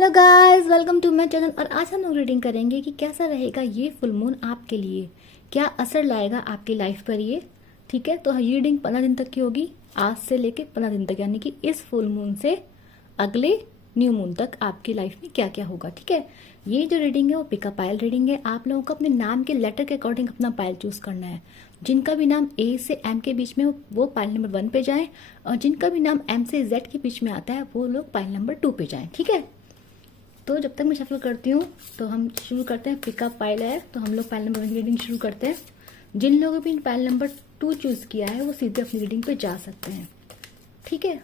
Hello guys, welcome to my channel. और आज हम लोग रीडिंग करेंगे कि कैसा रहेगा ये फुल मून आपके लिए, क्या असर लाएगा आपकी लाइफ पर ये। ठीक है, तो ये रीडिंग 15 दिन तक की होगी, आज से लेके 15 दिन तक, यानी कि इस फुल मून से अगले न्यू मून तक आपकी लाइफ में क्या क्या होगा। ठीक है, ये जो रीडिंग है वो पिकअप पायल रीडिंग है। आप लोगों को अपने नाम के लेटर के अकॉर्डिंग अपना पायल चूज करना है। जिनका भी नाम ए से एम के बीच में वो पायल नंबर 1 पे जाएं, और जिनका भी नाम एम से जेड के बीच में आता है वो लोग पायल नंबर 2 पे जाएं। ठीक है, तो जब तक मैं शफल करती हूँ तो हम शुरू करते हैं। पिकअप पायल है तो हम लोग पायल नंबर 1 की रीडिंग शुरू करते हैं। जिन लोगों ने पायल नंबर 2 चूज किया है वो सीधे अपनी रीडिंग पे जा सकते हैं। ठीक है,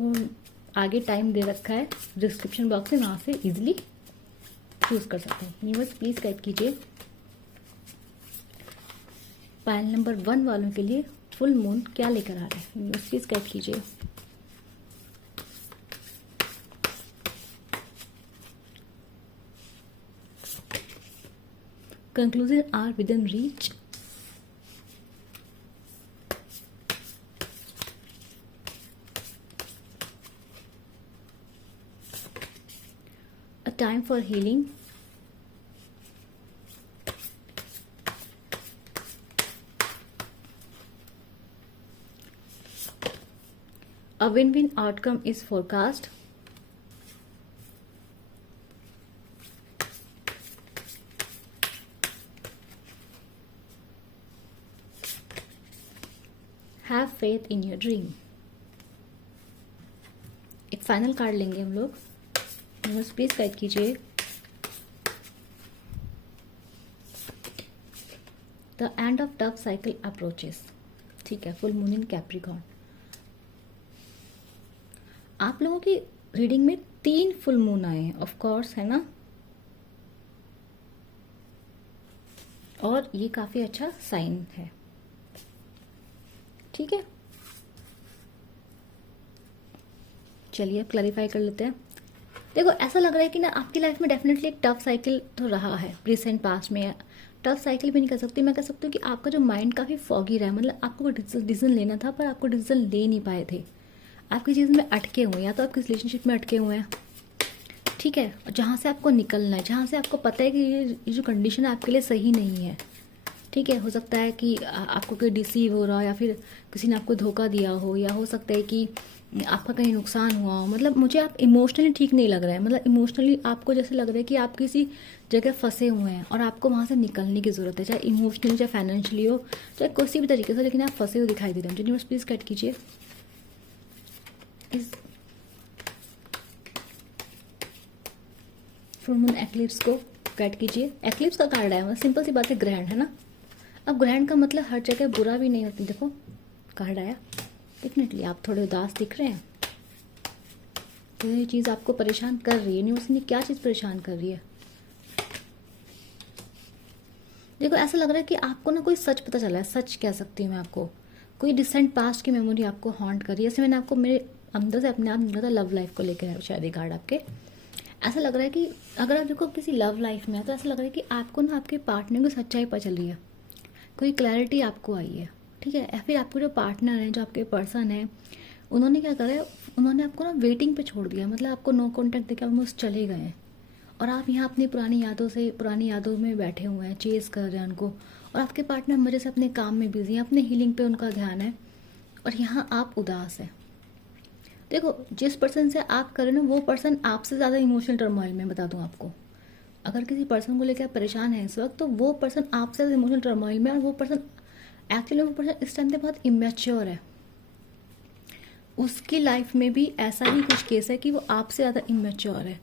वो आगे टाइम दे रखा है डिस्क्रिप्शन बॉक्स में, वहां से इजिली चूज कर सकते हैं। यूनिवर्स प्लीज गाइड कीजिए पायल नंबर 1 वालों के लिए फुल मून क्या लेकर आ रहा है। यूनिवर्स प्लीज गाइड कीजिए। Conclusions are within reach. A time for healing. A win-win outcome is forecast. Have faith in your dream. एक फाइनल कार्ड लेंगे हम लोग, प्लीज गाइड कीजिए। The end of tough cycle approaches. ठीक है, full moon इन Capricorn. आप लोगों की रीडिंग में 3 फुल मून आए हैं, ऑफ कोर्स, है ना। और ये काफी अच्छा साइन है। ठीक है, चलिए अब क्लैरिफाई कर लेते हैं। देखो, ऐसा लग रहा है कि ना आपकी लाइफ में डेफिनेटली एक टफ साइकिल तो रहा है रिसेंट पास्ट में। टफ साइकिल भी नहीं कह सकती, मैं कह सकती हूँ कि आपका जो माइंड काफ़ी फॉगी रहा है। मतलब आपको कोई डिसीजन लेना था पर आपको डिसीजन ले नहीं पाए थे। आपकी चीज़ में अटके हुए हैं, या तो आप किस रिलेशनशिप में अटके हुए हैं। ठीक है, और जहाँ से आपको निकलना है, जहाँ से आपको पता है कि ये जो कंडीशन है आपके लिए सही नहीं है। ठीक है, हो सकता है कि आपको कोई डिसीव हो रहा हो, या फिर किसी ने आपको धोखा दिया हो, या हो सकता है कि आपका कहीं नुकसान हुआ हो। मतलब मुझे आप इमोशनली ठीक नहीं लग रहा है। मतलब इमोशनली आपको जैसे लग रहा है कि आप किसी जगह फंसे हुए हैं और आपको वहाँ से निकलने की ज़रूरत है, चाहे इमोशनली, चाहे फाइनेंशियली हो, चाहे किसी भी तरीके से, लेकिन आप फंसे हुए दिखाई दे रहे हैं। यूनिवर्स प्लीज कट कीजिए इस फुल मून एक्लिप्स को। कट कीजिए। एक्लिप्स का कार्ड है, मतलब सिंपल सी बात है, ग्रहण है ना। अब ग्रहण का मतलब हर जगह बुरा भी नहीं होती। देखो कार्ड आया, डेफिनेटली आप थोड़े उदास दिख रहे हैं, तो ये चीज़ आपको परेशान कर रही है। यूनिवर्स ने क्या चीज़ परेशान कर रही है? देखो, ऐसा लग रहा है कि आपको ना कोई सच पता चला है। सच कह सकती हूँ मैं आपको, कोई डिसेंट पास्ट की मेमोरी आपको हॉन्ट कर रही है। जैसे मैंने आपको मेरे अंदर से अपने आप मिला था, लव लाइफ को लेकर शायद ये कार्ड आपके। ऐसा लग रहा है कि अगर आप देखो किसी लव लाइफ में है, तो ऐसा लग रहा है कि आपको ना आपके पार्टनर की सच्चाई पता चल रही है, कोई क्लैरिटी आपको आई है। ठीक है, या फिर आपको जो पार्टनर है, जो आपके पर्सन है, उन्होंने क्या करा है, उन्होंने आपको ना वेटिंग पे छोड़ दिया। मतलब आपको नो कॉन्टैक्ट देकर ऑलमोस्ट चले गए हैं, और आप यहाँ अपनी पुरानी यादों में बैठे हुए हैं, चेस कर रहे हैं उनको। और आपके पार्टनर मजे से अपने काम में बिजी हैं, अपने हीलिंग पे उनका ध्यान है, और यहाँ आप उदास हैं। देखो, जिस पर्सन से आप कर रहे हो ना, वो पर्सन आपसे ज़्यादा इमोशनल टर्मोइल में, बता दूँ आपको। अगर किसी पर्सन को लेकर आप परेशान हैं इस वक्त, तो वो पर्सन आपसे ज़्यादा इमोशनल टर्मोइल में, और वो पर्सन एक्चुअली, वो पर्सन इस टाइम पे बहुत इमेच्योर है। उसकी लाइफ में भी ऐसा ही कुछ केस है कि वो आपसे ज़्यादा इमेच्योर है।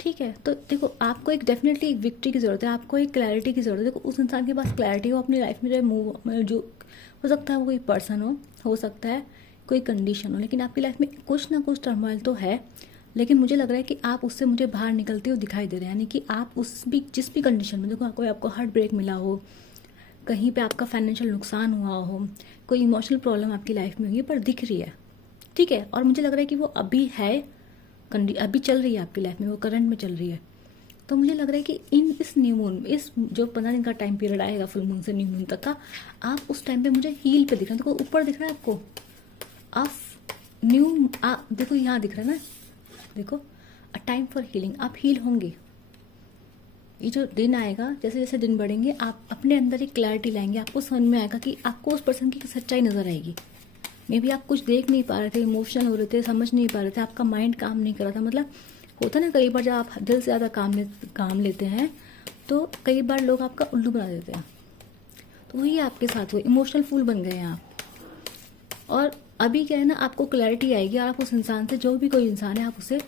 ठीक है, तो देखो, आपको एक डेफिनेटली एक विक्ट्री की ज़रूरत है, आपको एक क्लैरिटी की ज़रूरत है। देखो, उस इंसान के पास क्लैरिटी हो अपनी लाइफ में, जो मूव, मतलब जो हो सकता है वो कोई पर्सन हो सकता है कोई कंडीशन हो, लेकिन आपकी लाइफ में कुछ ना कुछ टर्मोइल तो है। लेकिन मुझे लग रहा है कि आप उससे मुझे बाहर निकलते हुए दिखाई दे रहे हैं। यानी कि आप जिस भी कंडीशन में, देखो, कोई आपको हार्ट ब्रेक मिला हो, कहीं पे आपका फाइनेंशियल नुकसान हुआ हो, कोई इमोशनल प्रॉब्लम आपकी लाइफ में हुई, पर दिख रही है। ठीक है, और मुझे लग रहा है कि वो अभी है, अभी चल रही है आपकी लाइफ में, वो करंट में चल रही है। तो मुझे लग रहा है कि इस न्यू मून, इस जो 15 दिन का टाइम पीरियड आएगा फुल मून से न्यू मून तक का, आप उस टाइम पे मुझे हील पे दिख रहे हैं। देखो ऊपर दिख रहा है आपको, आप न्यू देखो यहाँ दिख रहा है ना, देखो अ टाइम फॉर हीलिंग, आप हील होंगे। ये जो दिन आएगा, जैसे जैसे दिन बढ़ेंगे आप अपने अंदर एक क्लैरिटी लाएंगे, आपको समझ में आएगा कि आपको उस पर्सन की सच्चाई नजर आएगी। मे बी आप कुछ देख नहीं पा रहे थे, इमोशनल हो रहे थे, समझ नहीं पा रहे थे, आपका माइंड काम नहीं कर रहा था। मतलब होता ना कई बार जब आप दिल से ज़्यादा काम लेते हैं तो कई बार लोग आपका उल्लू बना देते हैं। तो वही आपके साथ हुआ, इमोशनल फूल बन गए हैं आप। और अभी क्या है ना, आपको क्लैरिटी आएगी और आप उस इंसान से, जो भी कोई इंसान है, आप उससे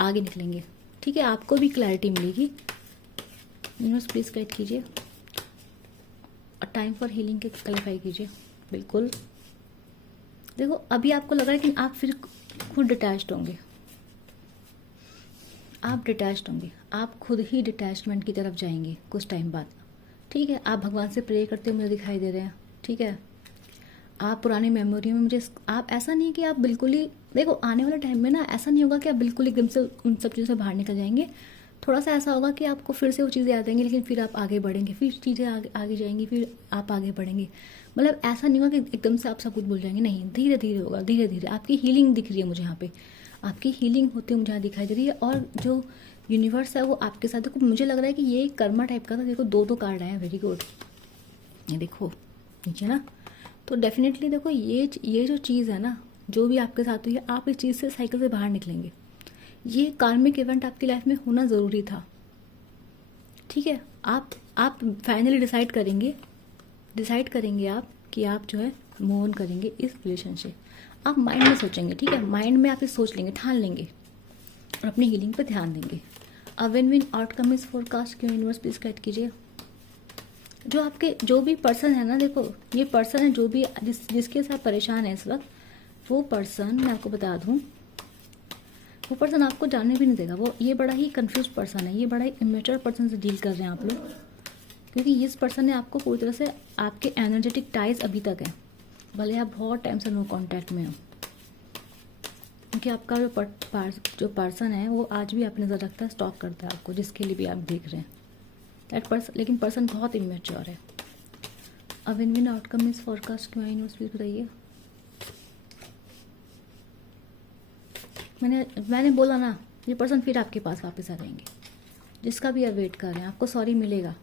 आगे निकलेंगे। ठीक है, आपको भी क्लैरिटी मिलेगी। यूनिवर्स प्लीज गाइड कीजिए और टाइम फॉर हीलिंग के क्लैरिफाई कीजिए। बिल्कुल, देखो अभी आपको लग रहा है कि आप फिर खुद डिटैच्ड होंगे, आप डिटैच्ड होंगे, आप खुद ही डिटैचमेंट की तरफ जाएंगे कुछ टाइम बाद। ठीक है, आप भगवान से प्रे करते हुए मुझे दिखाई दे रहे हैं। ठीक है, आप पुरानी मेमोरी में मुझे, आप ऐसा नहीं कि आप बिल्कुल ही, देखो आने वाले टाइम में ना ऐसा नहीं होगा कि आप बिल्कुल एकदम से उन सब चीज़ों से बाहर निकल जाएंगे। थोड़ा सा ऐसा होगा कि आपको फिर से वो चीज़ें याद आएंगी, लेकिन फिर आप आगे बढ़ेंगे, फिर चीज़ें आगे जाएंगी, फिर आप आगे बढ़ेंगे। मतलब ऐसा नहीं होगा कि एकदम से आप सब कुछ भूल जाएंगे, नहीं, धीरे धीरे होगा, धीरे धीरे। आपकी हीलिंग दिख रही है मुझे यहाँ पे, आपकी हीलिंग होती मुझे यहाँ दिखाई दे रही है। और जो यूनिवर्स है वो आपके साथ, देखो मुझे लग रहा है कि ये कर्मा टाइप का था। देखो दो कार्ड आए हैं, वेरी गुड। ये देखो नीचे ना, तो डेफिनेटली देखो ये जो चीज़ है ना, जो भी आपके साथ हुई है, आप इस चीज़ से, साइकिल से बाहर निकलेंगे। ये कार्मिक इवेंट आपकी लाइफ में होना ज़रूरी था। ठीक है, आप फाइनली डिसाइड करेंगे आप कि आप जो है मूव ऑन करेंगे इस रिलेशन से। आप माइंड में सोचेंगे, ठीक है, माइंड में आप ये सोच लेंगे, ठान लेंगे और अपनी हीलिंग पर ध्यान देंगे। अब win win outcome is forecast क्यों, यूनिवर्स प्लीज गाइड कीजिए। जो आपके जो भी पर्सन है ना, देखो ये पर्सन है जो भी जिसके साथ परेशान है इस वक्त, वो पर्सन मैं आपको बता दूं, वो पर्सन आपको जानने भी नहीं देगा। वो ये बड़ा ही कंफ्यूज पर्सन है, ये बड़ा ही इमेच्योर पर्सन से डील कर रहे हैं आप लोग, क्योंकि इस पर्सन ने आपको पूरी तरह से, आपके एनर्जेटिक टाइज अभी तक है, भले आप बहुत टाइम से नो कांटेक्ट में हो। क्योंकि आपका जो पर्सन है वो आज भी अपनी नज़र रखता है, स्टॉक करता है आपको, जिसके लिए भी आप देख रहे हैं दैट पर्सन। लेकिन पर्सन बहुत इमेच्योर है। अब win win outcome is forecast क्यों, यूनिवर्स प्लीज बताइए। मैंने बोला ना, ये पर्सन फिर आपके पास वापस आ जाएंगे, जिसका भी आप वेट कर रहे हैं, आपको सॉरी मिलेगा।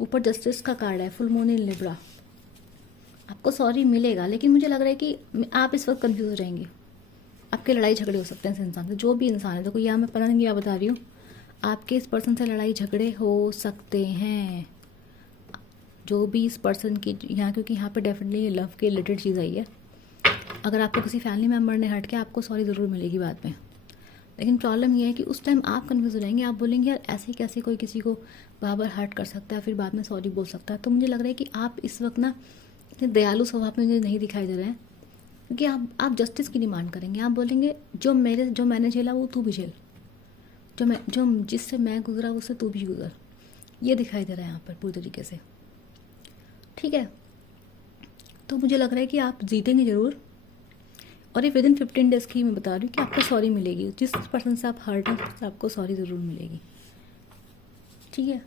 ऊपर जस्टिस का कार्ड है, फुल मून इन लिब्रा, आपको सॉरी मिलेगा। लेकिन मुझे लग रहा है कि आप इस वक्त कंफ्यूज रहेंगे, आपके लड़ाई झगड़े हो सकते हैं इस इंसान से, जो भी इंसान है। देखो यहाँ मैं पता नहीं क्या बता रही हूँ, आपके इस पर्सन से लड़ाई झगड़े हो सकते हैं, जो भी इस पर्सन की यहाँ, क्योंकि यहाँ पे डेफिनेटली ये लव के रिलेटेड चीज़ आई है। अगर आपको किसी फैमिली मेम्बर ने हट के, आपको सॉरी ज़रूर मिलेगी बाद में। लेकिन प्रॉब्लम ये है कि उस टाइम आप कन्फ्यूज हो जाएंगे, आप बोलेंगे यार ऐसे कैसे कोई किसी को बार हर्ट कर सकता है, फिर बाद में सॉरी बोल सकता है। तो मुझे लग रहा है कि आप इस वक्त ना इतने दयालु स्वभाव में मुझे नहीं दिखाई दे रहे हैं, क्योंकि आप जस्टिस की डिमांड करेंगे। आप बोलेंगे जो मैंने झेला वो तू भी झेल, जो जिससे मैं गुजरा उससे तू भी गुजर, ये दिखाई दे रहा है यहाँ पर पूरी तरीके से। ठीक है, तो मुझे लग रहा है कि आप जीतेंगे ज़रूर। और ये विदिन 15 डेज़ की मैं बता रही हूँ कि आपको सॉरी मिलेगी, जिस पर्सन से आप हर्ट हैं उससे आपको सॉरी ज़रूर मिलेगी। ठीक है,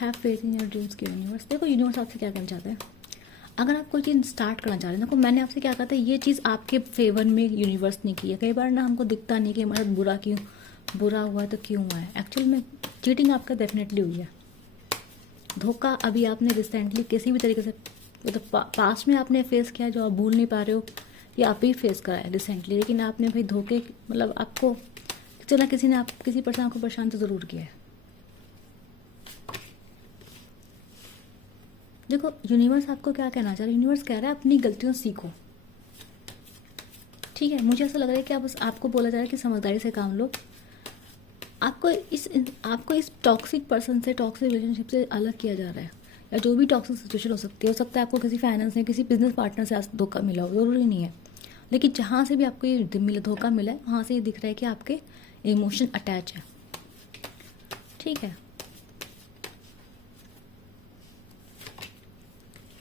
have faith in your dreams की यूनिवर्स। देखो यूनिवर्स आपसे क्या करना चाहता है, अगर आप कोई चीज़ स्टार्ट करना चाह रहे हैं, देखो मैंने आपसे क्या कहा था, ये चीज़ आपके फेवर में यूनिवर्स ने की है। कई बार ना हमको दिखता नहीं कि हमारे साथ बुरा हुआ है तो क्यों हुआ है। एक्चुअल में चीटिंग आपका डेफिनेटली हुई है, धोखा अभी आपने रिसेंटली किसी भी तरीके से, मतलब पास्ट में आपने फेस किया जो आप भूल नहीं पा रहे हो, या आप ही फेस करा है रिसेंटली। लेकिन आपने भाई धोखे, मतलब आपको चला किसी ने किसी पर्सन को परेशान तो ज़रूर किया है। देखो यूनिवर्स आपको क्या कहना चाह रहा है, यूनिवर्स कह रहा है अपनी गलतियों से सीखो। ठीक है, मुझे ऐसा लग रहा है कि आपको बोला जा रहा है कि समझदारी से काम लो। आपको इस टॉक्सिक पर्सन से, टॉक्सिक रिलेशनशिप से अलग किया जा रहा है, या जो भी टॉक्सिक सिचुएशन हो सकता है आपको किसी फाइनेंस में, किसी बिजनेस पार्टनर से धोखा मिला हो, ज़रूरी नहीं है। लेकिन जहाँ से भी आपको ये धोखा मिला है, वहाँ से ये दिख रहा है कि आपके इमोशन अटैच है। ठीक है,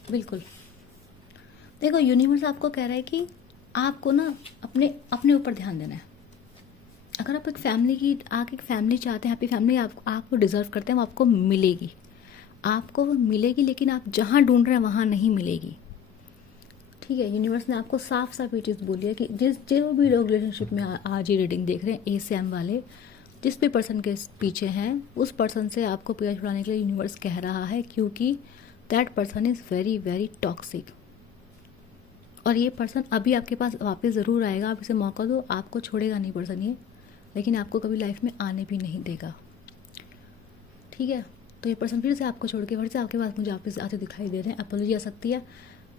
बिल्कुल। देखो यूनिवर्स आपको कह रहा है कि आपको ना अपने ऊपर ध्यान देना है। अगर आप एक फैमिली चाहते हैं, हैप्पी फैमिली आपको डिजर्व करते हैं, वो आपको मिलेगी, लेकिन आप जहाँ ढूंढ रहे हैं वहाँ नहीं मिलेगी। ठीक है, यूनिवर्स ने आपको साफ साफ ये चीज़ बोली है कि जो भी लोग रिलेशनशिप में आज ये रीडिंग देख रहे हैं, ए से एम वाले, जिस भी पर्सन के पीछे हैं, उस पर्सन से आपको पीछा छुड़ाने के लिए यूनिवर्स कह रहा है, क्योंकि that person is very very toxic. और ये पर्सन अभी आपके पास वापस ज़रूर आएगा, आप इसे मौका दो, आपको छोड़ेगा नहीं पर्सन ये, लेकिन आपको कभी लाइफ में आने भी नहीं देगा। ठीक है, तो ये पर्सन फिर से आपको छोड़ के फिर से आपके पास मुझे वापस आते दिखाई दे रहे हैं। अपॉलॉजी आ सकती है,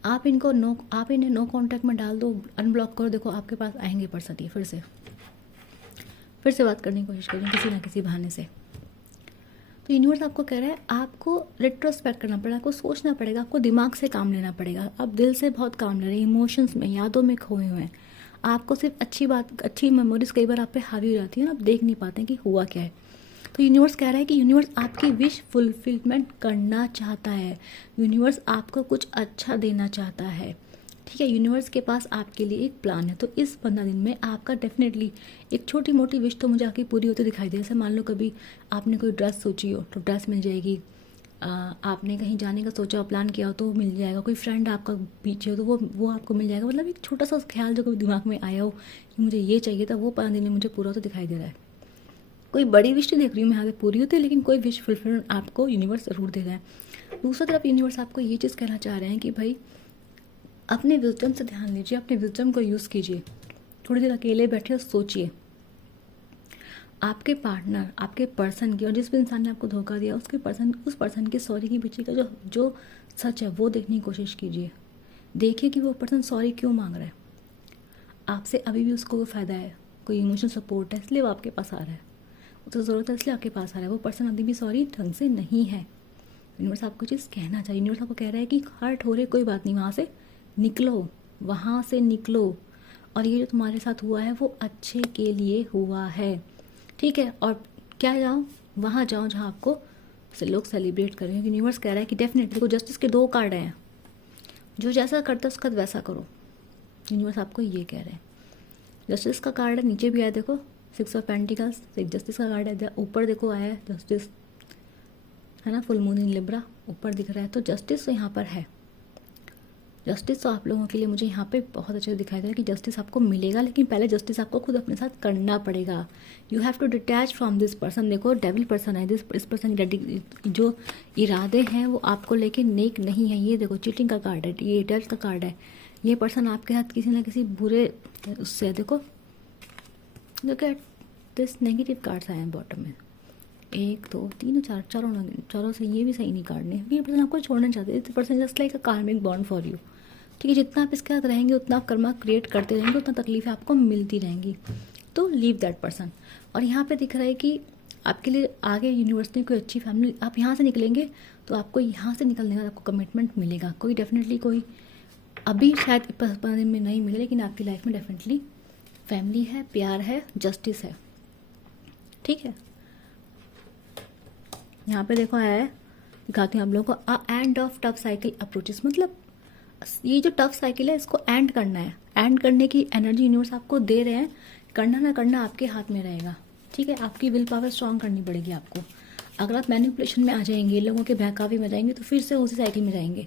आप इन्हें नो कॉन्टैक्ट में डाल दो, अनब्लॉक करो, देखो आपके पास आएंगे पर्सन ये फिर से बात करने की कोशिश करें किसी ना किसी बहाने से। तो यूनिवर्स आपको कह रहा है आपको रिट्रोस्पेक्ट करना पड़ेगा, आपको सोचना पड़ेगा, आपको दिमाग से काम लेना पड़ेगा। आप दिल से बहुत काम ले रहे हैं, इमोशंस में, यादों में खोए हुए हैं। आपको सिर्फ अच्छी मेमोरीज कई बार आप पे हावी हो जाती है ना, आप देख नहीं पाते हैं कि हुआ क्या है। तो यूनिवर्स कह रहा है कि यूनिवर्स आपकी विश फुलफिलमेंट करना चाहता है, यूनिवर्स आपको कुछ अच्छा देना चाहता है। ठीक है, यूनिवर्स के पास आपके लिए एक प्लान है। तो इस 15 दिन में आपका डेफिनेटली एक छोटी मोटी विश तो मुझे आपकी पूरी होती दिखाई दे। जैसे मान लो कभी आपने कोई ड्रेस सोची हो तो ड्रेस मिल जाएगी, आपने कहीं जाने का सोचा हो, प्लान किया हो तो वो मिल जाएगा, कोई फ्रेंड आपका पीछे हो तो वो आपको मिल जाएगा। मतलब एक छोटा सा ख्याल जो कभी दिमाग में आया हो कि मुझे ये चाहिए था, वो 15 दिन में मुझे पूरा होता दिखाई दे रहा है। कोई बड़ी विश नहीं देख रही हूँ मैं यहाँ पे पूरी होती है, लेकिन कोई विश फुलफिलमेंट आपको यूनिवर्स ज़रूर दे रहा है। दूसरी तरफ यूनिवर्स आपको ये चीज़ कहना चाह रहे हैं कि भाई अपने विजडम से ध्यान लीजिए, अपने विजडम को यूज़ कीजिए, थोड़ी देर अकेले बैठे और सोचिए आपके पार्टनर, आपके पर्सन की, और जिस भी इंसान ने आपको धोखा दिया उस पर्सन के सॉरी के पीछे का जो सच है वो देखने की कोशिश कीजिए। देखिए कि वो पर्सन सॉरी क्यों मांग रहा है, आपसे अभी भी उसको कोई फ़ायदा है, कोई इमोशनल सपोर्ट है, इसलिए वो आपके पास आ रहा है, उसे ज़रूरत है इसलिए आपके पास आ रहा है। वो पर्सन अभी भी सॉरी ढंग से नहीं है। यूनिवर्स आपको चीज़ कहना चाहिए, यूनिवर्स आपको कह रहा है कि हर्ट हो रहे कोई बात नहीं, वहाँ से निकलो, और ये जो तुम्हारे साथ हुआ है वो अच्छे के लिए हुआ है। ठीक है, और वहाँ जाओ जहाँ आपको लोग सेलिब्रेट करें। यूनिवर्स कह रहा है कि डेफिनेटली देखो जस्टिस के 2 कार्ड हैं, जो जैसा करता है उसका वैसा करो। यूनिवर्स आपको ये कह रहे हैं। जस्टिस का कार्ड है, नीचे भी आया देखो 6 ऑफ पेंटिकल्स, एक जस्टिस का कार्ड है, ऊपर देखो आया है जस्टिस, है ना, फुल मून इन लिब्रा ऊपर दिख रहा है। तो जस्टिस तो यहाँ पर है, जस्टिस तो आप लोगों के लिए मुझे यहाँ पे बहुत अच्छे से दिखाई दे रहा है कि जस्टिस आपको मिलेगा, लेकिन पहले जस्टिस आपको खुद अपने साथ करना पड़ेगा। You have to detach from this person. देखो डेविल पर्सन है, इस पर्सन की जो इरादे हैं वो आपको लेके नेक नहीं है। ये देखो चीटिंग का कार्ड है, ये डेविल का कार्ड है। ये पर्सन आपके साथ किसी ना किसी बुरे उससे, देखो look at this negative cards आए हैं बॉटम में, 1 2 3 4, चारों से ये भी सही नहीं कार्ड ने। ये पर्सन आपको छोड़ना चाहते हैं, पर्सन जस्ट लाइक अ कार्मिक बॉन्ड फॉर यू। ठीक है, जितना आप इसके साथ रहेंगे उतना आप कर्मा क्रिएट करते रहेंगे, उतना तकलीफें आपको मिलती रहेंगी। तो लीव दैट पर्सन। और यहाँ पे दिख रहा है कि आपके लिए आगे यूनिवर्स ने कोई अच्छी फैमिली, आप यहाँ से निकलेंगे तो आपको यहाँ से निकलने का आपको कमिटमेंट मिलेगा। कोई डेफिनेटली कोई अभी शायद 15 दिन में नहीं मिले, लेकिन आपकी लाइफ में डेफिनेटली फैमिली है, प्यार है, जस्टिस है। ठीक है, यहाँ पे देखो आया है, दिखाती हूँ आप लोगों को, and of tough cycle approaches. मतलब ये जो टफ साइकिल है इसको एंड करना है, एंड करने की एनर्जी यूनिवर्स आपको दे रहे हैं। करना ना करना आपके हाथ में रहेगा। ठीक है, आपकी विल पावर स्ट्रांग करनी पड़ेगी आपको। अगर आप मैनिपुलेशन में आ जाएंगे, लोगों के बहकावे में जाएंगे, तो फिर से उसी साइकिल में जाएंगे।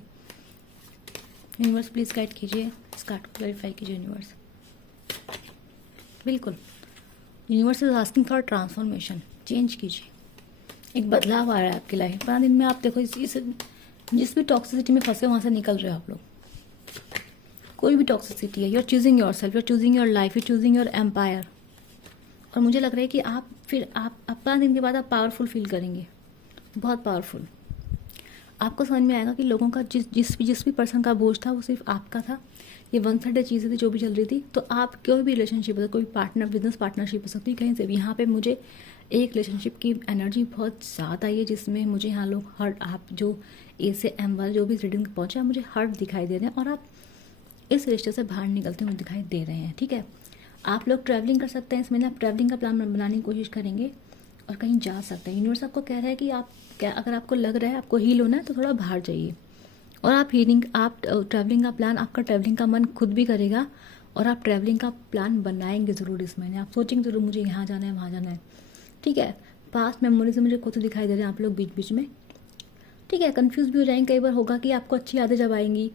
यूनिवर्स प्लीज़ गाइड कीजिए, इस कार्ड को क्लैरिफाई कीजिए यूनिवर्स। बिल्कुल, universe is asking for transformation, change कीजिए, एक बदलाव आ रहा है आपकी लाइफ। 15 दिन में आप देखो जिस भी टॉक्सिसिटी में फंसे वहाँ से निकल रहे हो आप लोग। कोई भी टॉक्सिसिटी है, you are choosing your self, you are choosing your life, you choosing your empire. और मुझे लग रहा है कि आप 15 दिन के बाद आप पावरफुल फील करेंगे, बहुत पावरफुल। आपको समझ में आएगा कि लोगों का जिस भी पर्सन का बोझ था वो सिर्फ आपका था। ये वन साइडेड चीज़ें थी जो भी चल रही थी। तो आप कोई भी रिलेशनशिप हो, कोई पार्टनर, बिजनेस पार्टनरशिप हो सकती है कहीं से भी। यहाँ पे मुझे एक रिलेशनशिप की एनर्जी बहुत ज़्यादा आई है, जिसमें मुझे यहाँ लोग हर्ट, आप जो ए से एम वाले जो भी रीडिंग पहुँचे मुझे हर्ट दिखाई दे रहे हैं, और आप इस रिश्ते से बाहर निकलते हुए दिखाई दे रहे हैं। ठीक है, आप लोग ट्रैवलिंग कर सकते हैं, इसमें आप ट्रैवलिंग का प्लान बनाने की कोशिश करेंगे और कहीं जा सकते हैं। यूनिवर्स आपको कह रहा है कि अगर आपको लग रहा है आपको हील होना है तो थोड़ा बाहर जाइए, और आप ट्रैवलिंग का प्लान, आपका ट्रैवलिंग का मन खुद भी करेगा, और आप ट्रैवलिंग का प्लान बनाएंगे ज़रूर इस महीने। आप सोचेंगे ज़रूर मुझे यहाँ जाना है, वहाँ जाना है। ठीक है, पास्ट मेमोरी से मुझे खुद दिखाई दे रहे हैं आप लोग बीच बीच में। ठीक है, कंफ्यूज भी हो जाएंगे, कई बार होगा कि आपको अच्छी यादें जब आएंगी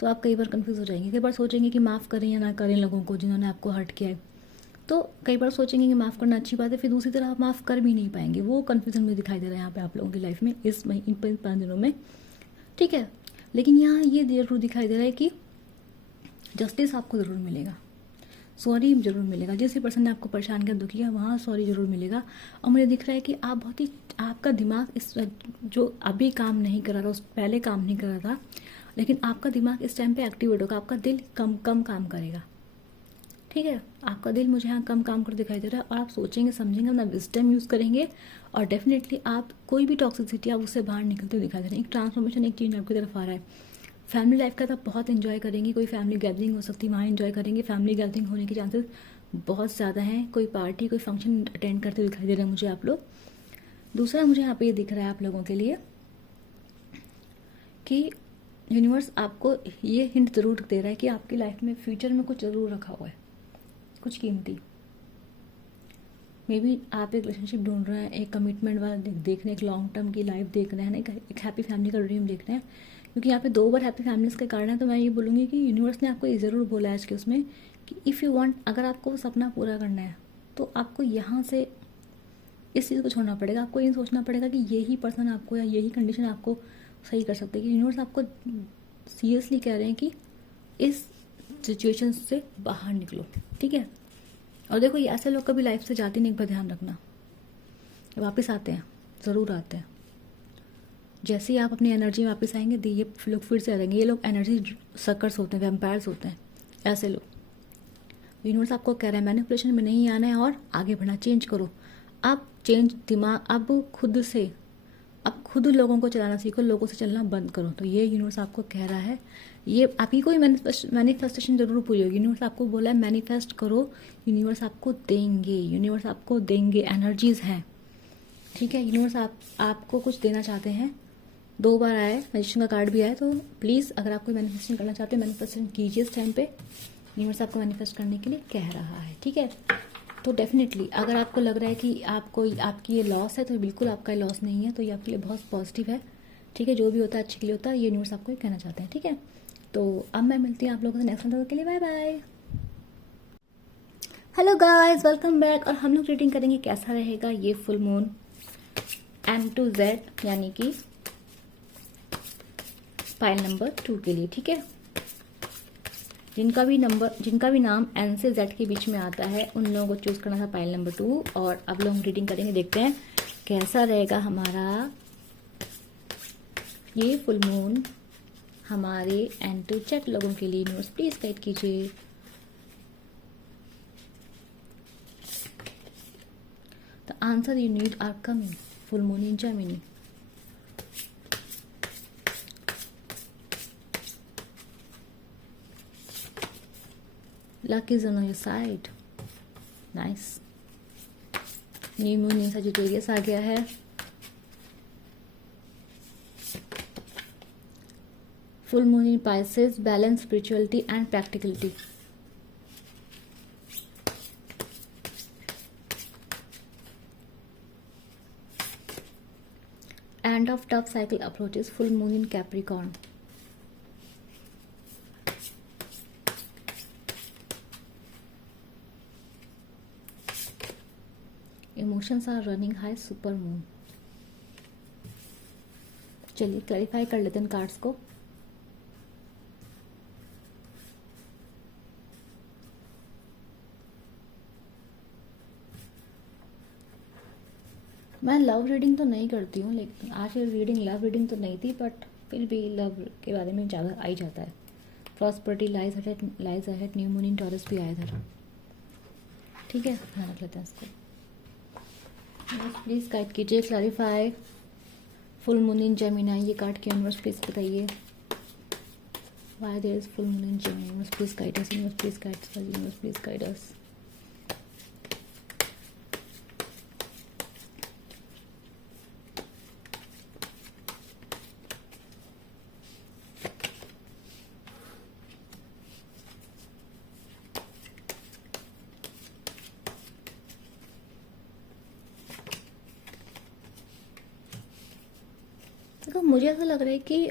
तो आप कई बार कंफ्यूज हो जाएंगे, कई बार सोचेंगे कि माफ़ करें या ना करें लोगों को जिन्होंने आपको हर्ट किया है। तो कई बार सोचेंगे कि माफ़ करना अच्छी बात है, फिर दूसरी तरफ आप माफ़ कर भी नहीं पाएंगे। वो कन्फ्यूजन में दिखाई दे रहा है यहाँ पे आप लोगों की लाइफ में इस इन 5 दिनों में, ठीक है। लेकिन यहाँ ये जरूर दिखाई दे रहा है कि जस्टिस आपको ज़रूर मिलेगा, सॉरी ज़रूर मिलेगा। जिस भी पर्सन ने आपको परेशान किया, दुखी किया, वहाँ सॉरी ज़रूर मिलेगा। और मुझे दिख रहा है कि आप बहुत ही, आपका दिमाग इस जो अभी काम नहीं कर रहा था, उस पहले काम नहीं कर रहा था, लेकिन आपका दिमाग इस टाइम पे एक्टिवेट होगा। आपका दिल कम कम काम करेगा, ठीक है। आपका दिल मुझे यहाँ कम काम कर दिखाई दे रहा है, और आप सोचेंगे समझेंगे, अपना विजडम यूज़ करेंगे, और डेफिनेटली आप कोई भी टॉक्सिसिटी आप उससे बाहर निकलते हुए दिखाई दे रहे हैं। एक ट्रांसफॉर्मेशन, एक चेंज आपकी तरफ आ रहा है। फैमिली लाइफ का तो बहुत इन्जॉय करेंगे, कोई फैमिली गैदरिंग हो सकती है, वहाँ इन्जॉय करेंगे। फैमिली गैदरिंग होने के चांसेस बहुत ज़्यादा हैं। कोई पार्टी, कोई फंक्शन अटेंड करते हुए दिखाई दे रहे हैं मुझे आप लोग। दूसरा मुझे यहाँ पे ये दिख रहा है आप लोगों के लिए कि यूनिवर्स आपको ये हिंट ज़रूर दे रहा है कि आपकी लाइफ में फ्यूचर में कुछ ज़रूर रखा हुआ है, कुछ कीमती। मे बी आप एक रिलेशनशिप ढूंढ रहे हैं, एक कमिटमेंट वाला देख रहे हैं, एक लॉन्ग टर्म की लाइफ देख रहे हैं ना, एक हैप्पी फैमिली का ड्रीम देख रहे हैं। क्योंकि यहाँ पे 2 बार हैप्पी फैमिलीज के कारण है, तो मैं ये बोलूँगी कि यूनिवर्स ने आपको ये ज़रूर बोला है आज के उसमें कि इफ़ यू वांट, अगर आपको वो सपना पूरा करना है तो आपको यहाँ से इस चीज़ को छोड़ना पड़ेगा। आपको ये सोचना पड़ेगा कि यही पर्सन आपको या यही कंडीशन आपको सही कर सकते हैं। कि यूनिवर्स आपको सीरियसली कह रहे हैं कि इस सिचुएशन से बाहर निकलो, ठीक है। और देखो, ये ऐसे लोग कभी लाइफ से जाते नहीं, एक बार ध्यान रखना, वापस आते हैं, ज़रूर आते हैं। जैसे ही आप अपनी एनर्जी में वापस आएंगे, ये लोग फिर से आ जाएंगे। ये लोग एनर्जी सकर्स होते हैं, वैम्पायर्स होते हैं, ऐसे लोग। यूनिवर्स आपको कह रहा है मैनिपुलेशन में नहीं आना है और आगे बढ़ना, चेंज करो। अब चेंज दिमाग, अब खुद से, अब खुद लोगों को चलाना सीखो, लोगों से चलना बंद करो। तो ये यूनिवर्स आपको कह रहा है। ये आपकी कोई मैनिफेस्टेशन जरूर पूरी होगी। यूनिवर्स आपको बोला है मैनिफेस्ट करो, यूनिवर्स आपको देंगे, यूनिवर्स आपको देंगे। एनर्जीज हैं, ठीक है। यूनिवर्स आपको कुछ देना चाहते हैं। 2 बार आया है, मैजिशियन का कार्ड भी आया है। तो प्लीज़, अगर आप कोई मैनिफेस्टेशन करना चाहते हो, मैनिफेस्टेशन कीजिए इस टाइम पे। यूनिवर्स आपको मैनिफेस्ट करने के लिए कह रहा है, ठीक है। तो डेफिनेटली अगर आपको लग रहा है कि आपको आपकी ये लॉस है, तो बिल्कुल आपका लॉस नहीं है। तो ये आपके लिए बहुत पॉजिटिव है, ठीक है। जो भी होता है अच्छे के लिए होता है, ये यूनिवर्स आपको कहना चाहते हैं, ठीक है। तो अब मैं मिलती हूँ आप लोगों से नेक्स्ट वीडियो के लिए। Bye bye. Hello guys, welcome back. और हम लोग रीडिंग करेंगे कैसा रहेगा ये full moon M to Z, यानी कि पाइल नंबर 2 के लिए, ठीक है। जिनका भी नाम N से Z के बीच में आता है, उन लोगों को चूज करना था पाइल नंबर 2। और अब लोग रीडिंग करेंगे, देखते हैं कैसा रहेगा हमारा ये फुल मून हमारे N to Z लोगों के लिए। यूनिवर्स प्लीज गाइड कीजिए। The answer you need are coming. Full moon in Gemini। Luck is on your side. Nice. New moon in Sagittarius आ गया है। Full moon in Pisces, balance, spirituality and practicality. End of tough cycle approaches, full moon in Capricorn। Emotions are running high, super moon. चलिए clarify कर लेते हैं cards को। मैं love reading तो नहीं करती हूँ, लेकिन आज ये रीडिंग लव रीडिंग तो नहीं थी, बट फिर भी लव के बारे में ज़्यादा आ ही जाता है। Prosperity lies ahead, new moon इन टॉरस भी आया था, ठीक है। ध्यान रख लेते हैं इसको। प्लीज़ गाइड कीजिए, clarify. Full moon in Gemini, ये कार्ड के यूनिवर्स प्लीज बताइए। Why there is full moon in Gemini? Universe please guide us, universe please guide us, universe please guide us. देखो, मुझे ऐसा लग रहा है कि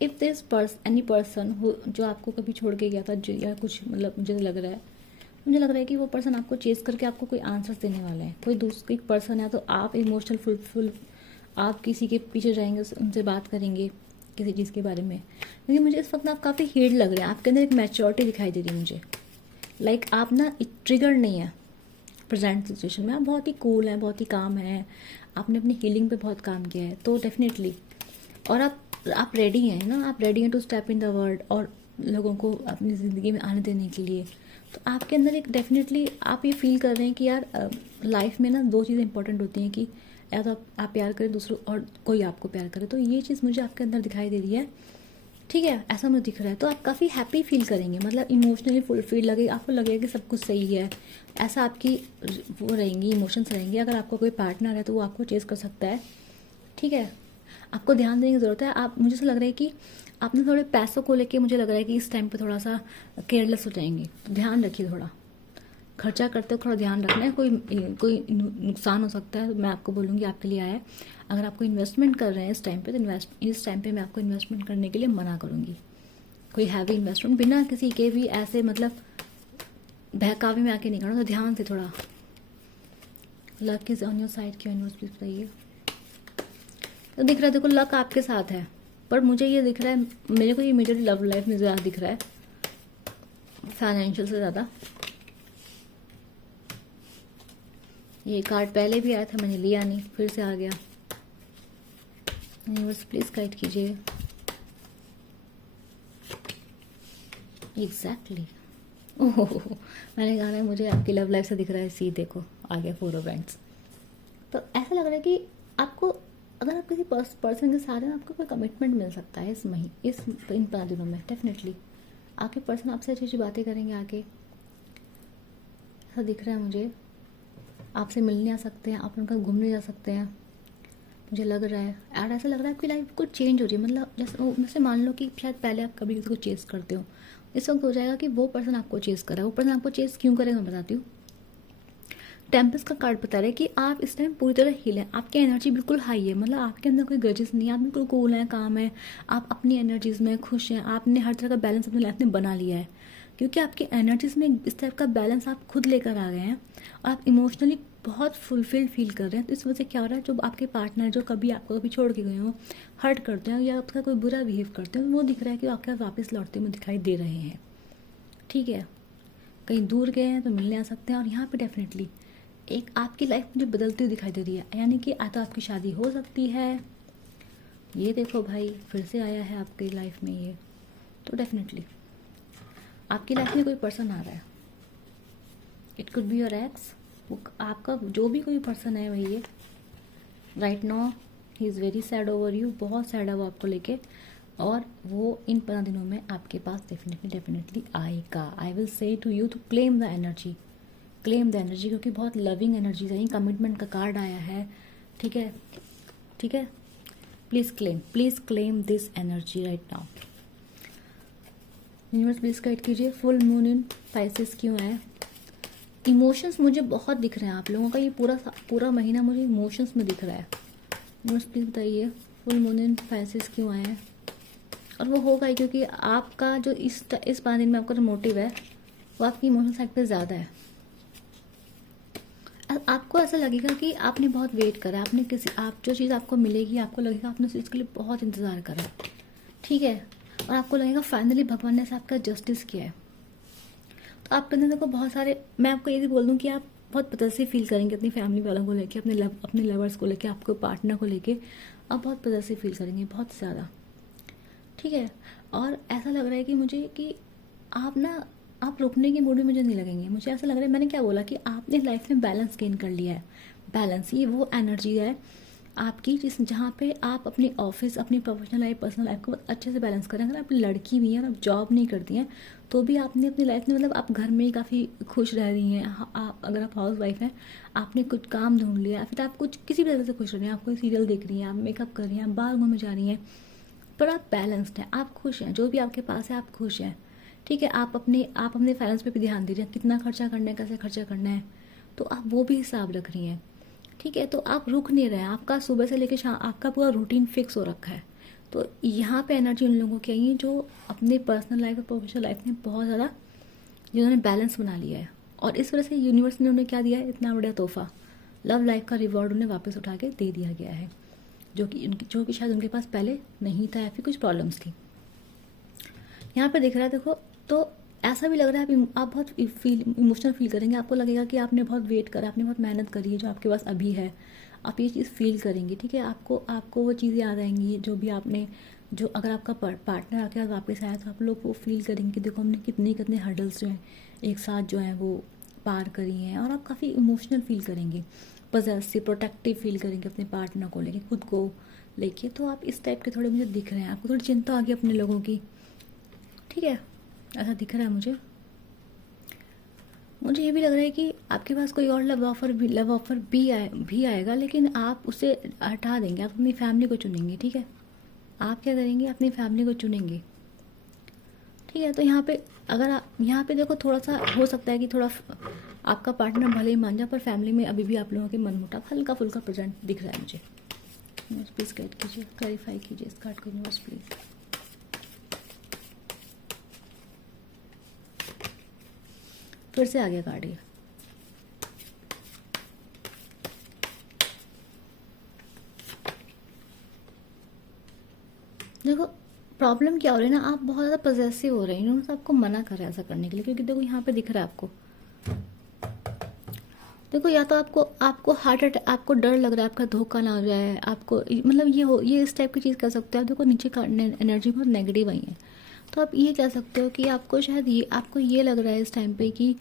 इफ़ दिस एनी पर्सन हो जो आपको कभी छोड़ के गया था, जो या कुछ मतलब मुझे लग रहा है कि वो पर्सन आपको चेस करके आपको कोई आंसर्स देने वाला है। कोई दूसरी पर्सन है तो आप इमोशनल फुल आप किसी के पीछे जाएंगे, उनसे बात करेंगे किसी चीज़ के बारे में, क्योंकि मुझे इस वक्त आप काफ़ी हील्ड लग रहे हैं, आपके अंदर एक मैच्योरिटी दिखाई दे रही है मुझे। लाइक आप ना ट्रिगर नहीं है प्रेजेंट सिचुएशन में, आप बहुत ही कूल हैं, बहुत ही काम हैं, आपने अपनी हीलिंग पे बहुत काम किया है, तो डेफिनेटली। और आप रेडी हैं ना, आप रेडी हैं to step in the world और लोगों को अपनी ज़िंदगी में आने देने के लिए। तो आपके अंदर एक डेफिनेटली आप ये फील कर रहे हैं कि यार लाइफ में ना दो चीज़ें इंपॉर्टेंट होती हैं, कि या तो आप प्यार करें दूसरों और कोई आपको प्यार करे, तो ये चीज़ मुझे आपके अंदर दिखाई दे रही है। ठीक है, ऐसा मुझे दिख रहा है, तो आप काफ़ी हैप्पी फील करेंगे, मतलब इमोशनली फुलफिल लगेगा, आपको लगेगा कि सब कुछ सही है। ऐसा आपकी वो रहेंगी, इमोशंस रहेंगी। अगर आपका कोई पार्टनर है तो वो आपको चेस कर सकता है। ठीक है, आपको ध्यान देने की ज़रूरत है। आप मुझे ऐसा लग रहा है कि आपने थोड़े पैसों को लेके मुझे लग रहा है कि इस टाइम पे थोड़ा सा केयरलेस हो जाएंगे, तो ध्यान रखिए, थोड़ा खर्चा करते हो थोड़ा ध्यान रखना है, कोई नुकसान हो सकता है, तो मैं आपको बोलूँगी आपके लिए आया है। अगर आपको इन्वेस्टमेंट कर रहे हैं इस टाइम पे, तो इस टाइम पे मैं आपको इन्वेस्टमेंट करने के लिए मना करूँगी। कोई हैवी इन्वेस्टमेंट बिना किसी के भी ऐसे मतलब बहकावे में आके नहीं करना, तो ध्यान से थोड़ा। Luck is on your side, क्यों यूनिवर्स प्लीज बताइए। तो दिख रहा है, देखो लक आपके साथ है, पर मुझे ये दिख रहा है, मेरे को ये इमीडिएट लव लाइफ में ज़्यादा दिख रहा है फाइनेंशियल से ज़्यादा। ये कार्ड पहले भी आया था, मैंने लिया नहीं, फिर से आ गया। यूनिवर्स प्लीज गाइड कीजिए। एग्जैक्टली ओह, मैंने कहा ना मुझे आपकी लव लाइफ से दिख रहा है, सी देखो आ गया 4 ऑफ वांड्स। तो ऐसा लग रहा है कि आपको, अगर आप किसी पर्सन के साथ हैं, आपको कोई कमिटमेंट मिल सकता है इन 5 दिनों में। डेफिनेटली आपके पर्सन आपसे अच्छी अच्छी बातें करेंगे आके, ऐसा दिख रहा है मुझे। आपसे मिलने आ सकते हैं, आप उनका घूमने जा सकते हैं, मुझे लग रहा है। और ऐसा लग रहा है आपकी लाइफ कुछ चेंज हो रही है, मतलब जैसे मान लो कि शायद पहले आप कभी किसी को चेस करते हो, इस वक्त हो जाएगा कि वो पर्सन आपको चेस कर रहा है। वो पर्सन आपको चेस क्यों करेगा मैं बताती हूँ। टेम्पस का कार्ड बता रहा है कि आप इस टाइम पूरी तरह हील हैं, आपकी एनर्जी बिल्कुल हाई है, मतलब आपके अंदर कोई ग्रजेस नहीं है, आप बिल्कुल कूल हैं, काम है, आप अपनी एनर्जीज में खुश हैं, आपने हर तरह का बैलेंस अपनी लाइफ में बना लिया है, क्योंकि आपकी एनर्जीज में इस टाइप का बैलेंस आप खुद लेकर आ गए हैं। आप इमोशनली बहुत फुलफिल्ड फील कर रहे हैं। तो इस वजह से क्या हो रहा है, जो आपके पार्टनर जो कभी आपको कभी छोड़ के गए हो, हर्ट करते हैं या आपका कोई बुरा बिहेव करते हैं, वो दिख रहा है कि आपके पास वापस लौटते हुए दिखाई दे रहे हैं। ठीक है, कहीं दूर गए हैं तो मिलने आ सकते हैं। और यहाँ पे डेफिनेटली एक आपकी लाइफ मुझे बदलती हुई दिखाई दे रही है, यानी कि या तो आपकी शादी हो सकती है, ये देखो भाई फिर से आया है आपकी लाइफ में ये, तो डेफिनेटली आपकी लाइफ में कोई पर्सन आ रहा है। It could be your x, वो आपका जो भी कोई पर्सन है वही है। Right now he is very sad over you, बहुत सैड है वो आपको लेके, और वो इन 15 दिनों में आपके पास डेफिनेटली आएगा। I will say to you to claim the energy, क्योंकि बहुत लविंग एनर्जी है, कमिटमेंट का कार्ड आया है। ठीक है, ठीक है, please claim this energy right now. Universe please guide कीजिए। फुल मून इन पाइसेस क्यों है। इमोशंस मुझे बहुत दिख रहे हैं आप लोगों का, ये पूरा महीना मुझे इमोशंस में दिख रहा है। यूनिवर्स प्लीज बताइए फुल मून इन पाइसेस क्यों आए हैं। और वो होगा ही, क्योंकि आपका जो इस 5 दिन में आपका जो मोटिव है वो आपकी इमोशनल साइड पे ज़्यादा है। आपको ऐसा लगेगा कि आपने बहुत वेट करा, आपने जो चीज़ आपको मिलेगी आपको लगेगा आपने उस चीज़ के लिए बहुत इंतज़ार करा। ठीक है, और आपको लगेगा फाइनली भगवान ने आपका जस्टिस किया है। तो आपके अंदर देखो बहुत सारे, मैं आपको ये भी बोल दूँ कि आप बहुत पॉजिटिव फील करेंगे अपनी फैमिली वालों को लेके, अपने लवर्स को लेके, आपके पार्टनर को लेके आप बहुत पॉजिटिव फील करेंगे, बहुत ज़्यादा। ठीक है, और ऐसा लग रहा है कि मुझे कि आप रुकने की मूड में मुझे नहीं लगेंगे। मुझे ऐसा लग रहा है, मैंने क्या बोला कि आपने लाइफ में बैलेंस गेन कर लिया है। बैलेंस ये वो एनर्जी है आपकी जहाँ पे आप अपनी ऑफिस, अपनी प्रोफेशनल लाइफ, पर्सनल लाइफ को बहुत अच्छे से बैलेंस करें। अगर आप लड़की भी हैं, आप जॉब नहीं करती हैं, तो भी आपने अपनी लाइफ में मतलब आप घर में ही काफ़ी खुश रह रही हैं। अगर आप हाउस वाइफ हैं, आपने कुछ काम ढूंढ लिया, फिर आप कुछ किसी भी तरह से खुश रह रही हैं, आप कोई सीरियल देख रही हैं, आप मेकअप कर रही हैं, आप बाहर घूमने जा रही हैं, पर आप बैलेंस्ड हैं, आप खुश हैं, जो भी आपके पास है आप खुश हैं। ठीक है, आप अपने फाइनेंस पे भी ध्यान दे रही हैं, कितना खर्चा करना है, कैसे खर्चा करना है, तो आप वो भी हिसाब रख रही हैं। ठीक है, तो आप रुक नहीं रहे हैं, आपका सुबह से लेकर शाम आपका पूरा रूटीन फिक्स हो रखा है। तो यहाँ पे एनर्जी उन लोगों की आई है जो अपने पर्सनल लाइफ और प्रोफेशनल लाइफ में बहुत ज़्यादा, जिन्होंने बैलेंस बना लिया है, और इस वजह से यूनिवर्स ने उन्हें क्या दिया है, इतना बड़ा तोहफा, लव लाइफ का रिवॉर्ड उन्हें वापस उठा के दे दिया गया है, जो कि शायद उनके पास पहले नहीं था या फिर कुछ प्रॉब्लम्स थी। यहाँ पे दिख रहा है देखो, तो ऐसा भी लग रहा है आप बहुत इमोशनल फील करेंगे, आपको लगेगा कि आपने बहुत वेट करा, आपने बहुत मेहनत करी है, जो आपके पास अभी है आप ये चीज़ फील करेंगे, ठीक है। आपको वो चीज़ें याद आएंगी जो भी आपने, जो अगर आपका पार्टनर आपके पास वापस आया तो आप लोग वो फील करेंगे कि देखो हमने कितने कितने हर्डल्स जो हैं एक साथ जो हैं वो पार करी हैं, और आप काफ़ी इमोशनल फील करेंगे, पॉजेसिव प्रोटेक्टिव फील करेंगे अपने पार्टनर को लेके, खुद को लेके। तो आप इस टाइप के थोड़े मुझे दिख रहे हैं, आपको थोड़ी चिंता आ गई अपने लोगों की, ठीक है, ऐसा दिख रहा है मुझे। मुझे ये भी लग रहा है कि आपके पास कोई और लव ऑफर भी आएगा, लेकिन आप उसे हटा देंगे, आप अपनी फैमिली को चुनेंगे, ठीक है। आप क्या करेंगे, अपनी फैमिली को चुनेंगे, ठीक है। तो यहाँ पे अगर आप यहाँ पे देखो, थोड़ा सा हो सकता है कि थोड़ा आपका पार्टनर भले ही मान जाए, पर फैमिली में अभी भी आप लोगों के मनमुटाव हल्का फुल्का प्रेजेंट दिख रहा है मुझे। प्लीज़ गाइड कीजिए, क्लैरिफाई कीजिए इस कार्ड को यूनिवर्स प्लीज़। फिर से आ गया कार्ड ये, देखो प्रॉब्लम क्या हो रही है ना, आप बहुत ज़्यादा पॉजेसिव हो रहे हैं, इन्होंने आपको मना कर रहा है ऐसा करने के लिए, क्योंकि देखो यहाँ पे दिख रहा है आपको, देखो या तो आपको हार्ट अटैक, आपको डर लग रहा है आपका धोखा ना हो जाए, आपको मतलब ये इस टाइप की चीज़ कर सकते हो आप। देखो नीचे का एनर्जी बहुत नेगेटिव आई है, तो आप ये कह सकते हो कि आपको ये लग रहा है इस टाइम पे कि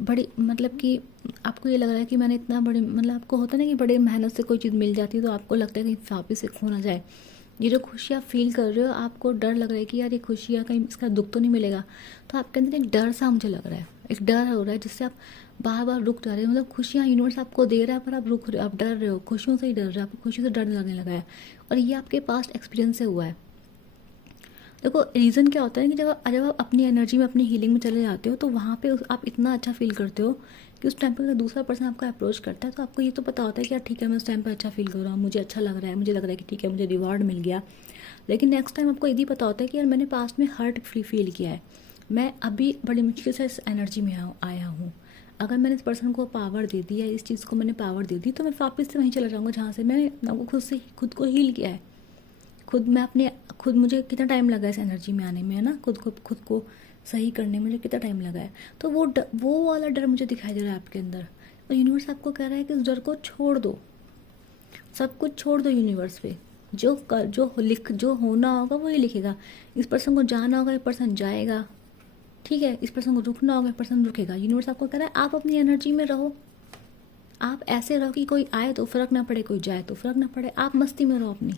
बड़ी, मतलब कि आपको ये लग रहा है कि मैंने इतना बड़े, मतलब आपको होता है ना कि बड़े मेहनत से कोई चीज़ मिल जाती है तो आपको लगता है कहीं वापिस से खो ना जाए। ये जो खुशी आप फील कर रहे हो, आपको डर लग रहा है कि यार ये खुशियाँ कहीं इसका दुख तो नहीं मिलेगा, तो आपके अंदर एक डर सा मुझे लग रहा है, एक डर हो रहा है जिससे आप बार बार रुक जा रहे हो। मतलब खुशियाँ यूनिवर्स आपको दे रहा है पर आप रुक रहे हो, आप डर रहे हो, खुशियों से ही डर रहे हो, आपको खुशी से डर लगने लगा है, और ये आपके पास्ट एक्सपीरियंस से हुआ है। देखो रीज़न क्या होता है कि जब आप अपनी एनर्जी में, अपनी हीलिंग में चले जाते हो, तो वहाँ पे आप इतना अच्छा फील करते हो कि उस टाइम पे अगर दूसरा पर्सन आपको अप्रोच करता है तो आपको ये तो पता होता है कि यार ठीक है, मैं उस टाइम पे अच्छा फील कर रहा हूँ, मुझे अच्छा लग रहा है, मुझे लग रहा है कि ठीक है मुझे रिवॉर्ड मिल गया। लेकिन नेक्स्ट टाइम आपको ये भी पता होता है कि यार मैंने पास्ट में हर्ट फील किया है, मैं अभी बड़ी मुश्किल से इस एनर्जी में आया हूँ, अगर मैंने इस पर्सन को पावर दे दी या इस चीज़ को मैंने पावर दे दी तो मैं वापस से वहीं चला जाऊँगा जहाँ से मैंने खुद को हील किया है। खुद मुझे कितना टाइम लगा इस एनर्जी में आने में, है ना, खुद को सही करने में मुझे कितना टाइम लगा है। तो वो वाला डर मुझे दिखाई दे रहा है आपके अंदर, और यूनिवर्स आपको कह रहा है कि उस डर को छोड़ दो, सब कुछ छोड़ दो यूनिवर्स पे, जो होना होगा वही लिखेगा। इस पर्सन को जाना होगा, ये पर्सन जाएगा, ठीक है, इस पर्सन को रुकना होगा, पर्सन रुकेगा। यूनिवर्स आपको कह रहा है आप अपनी एनर्जी में रहो, आप ऐसे रहो कि कोई आए तो फर्क ना पड़े, कोई जाए तो फर्क ना पड़े, आप मस्ती में रहो अपनी।